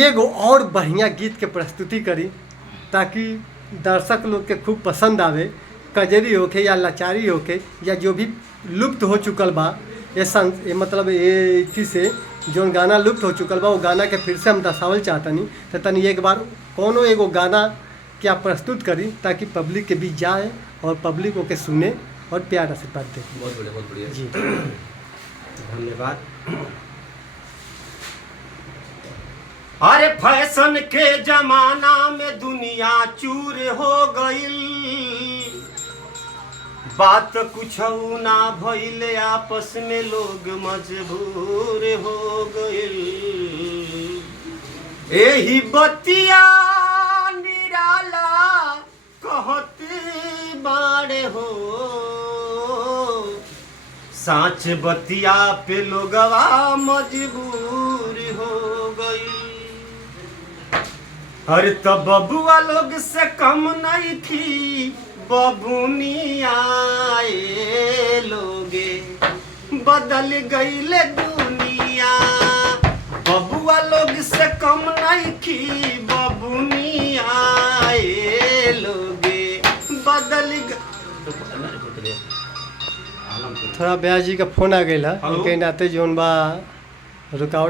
एगो और बढ़िया गीत के प्रस्तुति करी ताकि दर्शक लोग के खूब पसंद आवे। कजरी होके या लाचारी होके या जो भी लुप्त हो चुकल बा ये मतलब ये इसी से जो गाना लुप्त हो चुकल बा वो गाना के फिर से हम दर्शावल चाहतनी। तो तनी एक बार कोनो एगो गाना क्या प्रस्तुत करी ताकि पब्लिक के बीच जाए और पब्लिक ओके सुने और प्यार आशीर्वाद दे। बहुत बढ़िया जी धन्यवाद। अरे फैशन के जमाना में दुनिया चूर हो गईल, बात कुछ ना भइल, आपस में लोग मजबूर हो गईल। एही बतिया निराला कहते बाड़े हो, साँच बतिया पे लोगवा मजबूर हो गई। अरे तो बबुआ लोग से कम नहीं थी बबुनिया, लोगे बदल गईले दुनिया। बबुआ लोग से कम नहीं थी बबुनिया, लोगे बदल थोड़ा ब्यास जी का फोन आ गया उनके नाते जोन बा रुकावट